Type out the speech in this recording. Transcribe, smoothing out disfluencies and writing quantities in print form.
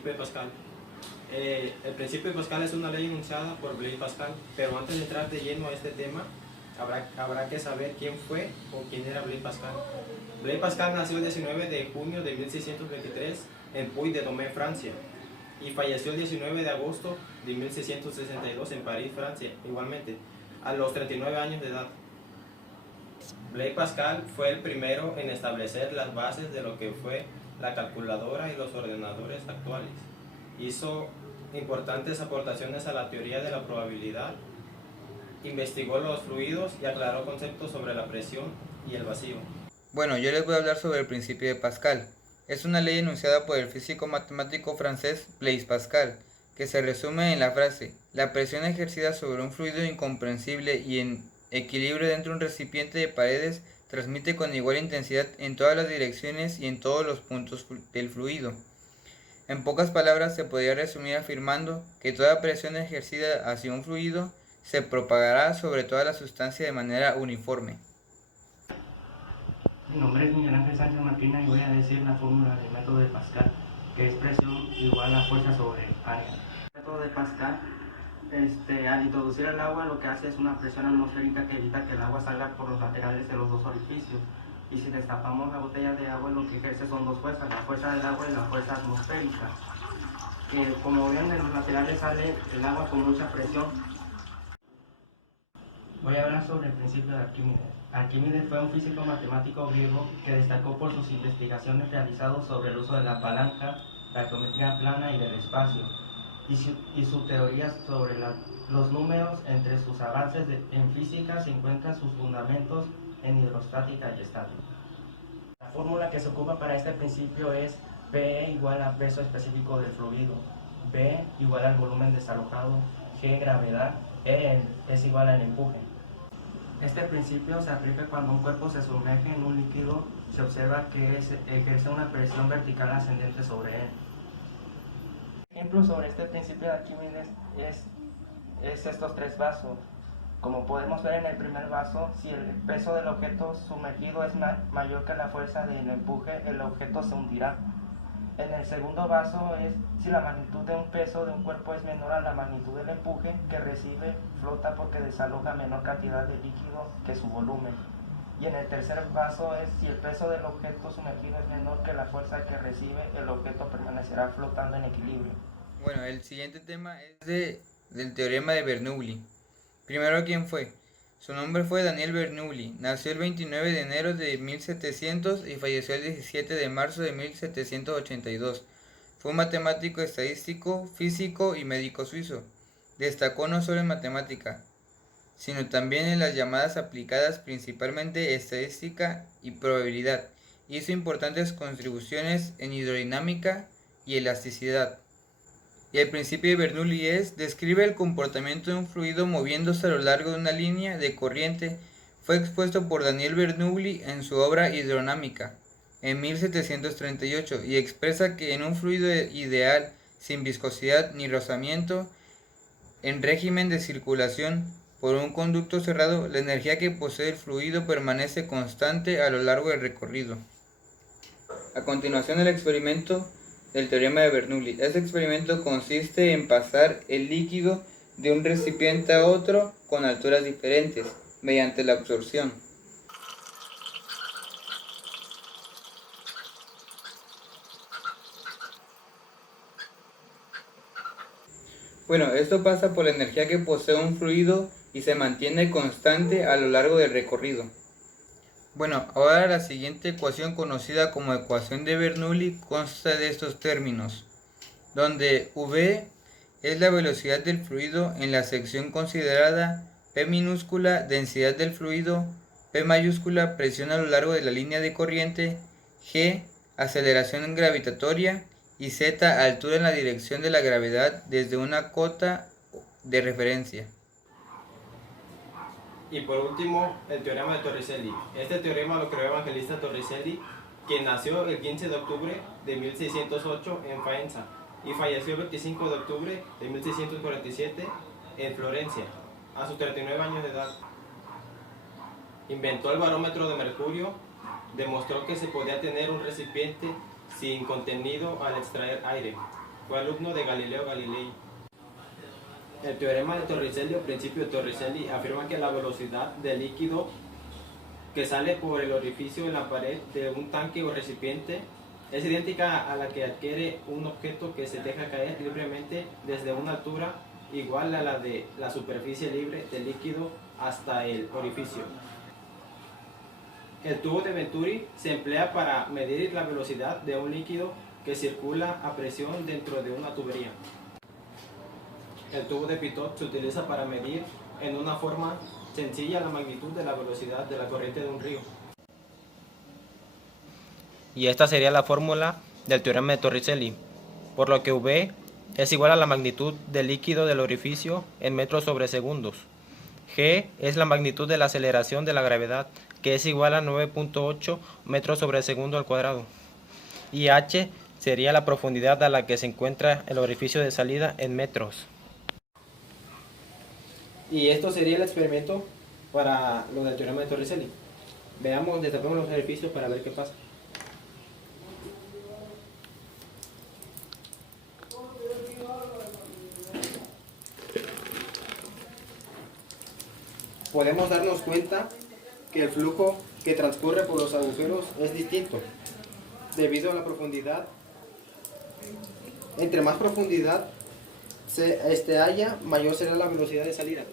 principio de Pascal. El principio de Pascal es una ley enunciada por Blaise Pascal, pero antes de entrar de lleno a este tema, habrá que saber quién fue o quién era Blaise Pascal. Blaise Pascal nació el 19 de junio de 1623 en Puy-de-Dôme, Francia, y falleció el 19 de agosto de 1662 en París, Francia, igualmente, a los 39 años de edad. Blaise Pascal fue el primero en establecer las bases de lo que fue la calculadora y los ordenadores actuales. Hizo importantes aportaciones a la teoría de la probabilidad, investigó los fluidos y aclaró conceptos sobre la presión y el vacío. Bueno, yo les voy a hablar sobre el principio de Pascal. Es una ley enunciada por el físico matemático francés Blaise Pascal, que se resume en la frase: la presión ejercida sobre un fluido incomprensible y en equilibrio dentro de un recipiente de paredes transmite con igual intensidad en todas las direcciones y en todos los puntos del fluido. En pocas palabras, se podría resumir afirmando que toda presión ejercida hacia un fluido se propagará sobre toda la sustancia de manera uniforme. Mi nombre es Miguel Ángel Sánchez Martina y voy a decir la fórmula del método de Pascal, que es presión igual a fuerza sobre área. El método de Pascal, al introducir el agua, lo que hace es una presión atmosférica que evita que el agua salga por los laterales de los dos orificios. Y si destapamos la botella de agua, lo que ejerce son dos fuerzas, la fuerza del agua y la fuerza atmosférica. Que como ven, en los laterales sale el agua con mucha presión. Voy a hablar sobre el principio de Arquímedes. Arquímedes fue un físico matemático griego que destacó por sus investigaciones realizadas sobre el uso de la palanca, la geometría plana y del espacio, y su teoría sobre los números. Entre sus avances en física se encuentran sus fundamentos en hidrostática y estática. La fórmula que se ocupa para este principio es P igual a peso específico del fluido, B igual al volumen desalojado, G gravedad, E es igual al empuje. Este principio se aplica cuando un cuerpo se sumerge en un líquido, se observa que ejerce una presión vertical ascendente sobre él. Ejemplo sobre este principio de Arquímedes es estos tres vasos. Como podemos ver en el primer vaso, si el peso del objeto sumergido es mayor que la fuerza del empuje, el objeto se hundirá. En el segundo vaso es si la magnitud de un peso de un cuerpo es menor a la magnitud del empuje que recibe, flota porque desaloja menor cantidad de líquido que su volumen. Y en el tercer vaso es si el peso del objeto sumergido es menor que la fuerza que recibe, el objeto permanecerá flotando en equilibrio. Bueno, el siguiente tema es del teorema de Bernoulli. Primero, ¿quién fue? Su nombre fue Daniel Bernoulli. Nació el 29 de enero de 1700 y falleció el 17 de marzo de 1782. Fue un matemático estadístico, físico y médico suizo. Destacó no solo en matemática, sino también en las llamadas aplicadas, principalmente estadística y probabilidad. Hizo importantes contribuciones en hidrodinámica y elasticidad. Y el principio de Bernoulli describe el comportamiento de un fluido moviéndose a lo largo de una línea de corriente. Fue expuesto por Daniel Bernoulli en su obra Hidrodinámica en 1738 y expresa que en un fluido ideal, sin viscosidad ni rozamiento, en régimen de circulación por un conducto cerrado, la energía que posee el fluido permanece constante a lo largo del recorrido. A continuación, el experimento del teorema de Bernoulli. Este experimento consiste en pasar el líquido de un recipiente a otro con alturas diferentes, mediante la absorción. Bueno, esto pasa por la energía que posee un fluido y se mantiene constante a lo largo del recorrido. Bueno, ahora la siguiente ecuación, conocida como ecuación de Bernoulli, consta de estos términos, donde V es la velocidad del fluido en la sección considerada, P minúscula densidad del fluido, P mayúscula presión a lo largo de la línea de corriente, G aceleración gravitatoria y Z altura en la dirección de la gravedad desde una cota de referencia. Y por último, el teorema de Torricelli. Este teorema lo creó Evangelista Torricelli, quien nació el 15 de octubre de 1608 en Faenza y falleció el 25 de octubre de 1647 en Florencia, a sus 39 años de edad. Inventó el barómetro de mercurio, demostró que se podía tener un recipiente sin contenido al extraer aire. Fue alumno de Galileo Galilei. El teorema de Torricelli o principio de Torricelli afirma que la velocidad del líquido que sale por el orificio en la pared de un tanque o recipiente es idéntica a la que adquiere un objeto que se deja caer libremente desde una altura igual a la de la superficie libre del líquido hasta el orificio. El tubo de Venturi se emplea para medir la velocidad de un líquido que circula a presión dentro de una tubería. El tubo de Pitot se utiliza para medir en una forma sencilla la magnitud de la velocidad de la corriente de un río. Y esta sería la fórmula del teorema de Torricelli, por lo que V es igual a la magnitud del líquido del orificio en metros sobre segundos. G es la magnitud de la aceleración de la gravedad, que es igual a 9.8 metros sobre segundo al cuadrado. Y H sería la profundidad a la que se encuentra el orificio de salida en metros. Y esto sería el experimento para lo del teorema de Torricelli. Veamos, destapemos los orificios para ver qué pasa. Podemos darnos cuenta que el flujo que transcurre por los agujeros es distinto debido a la profundidad. Entre más profundidad haya, mayor será la velocidad de salida.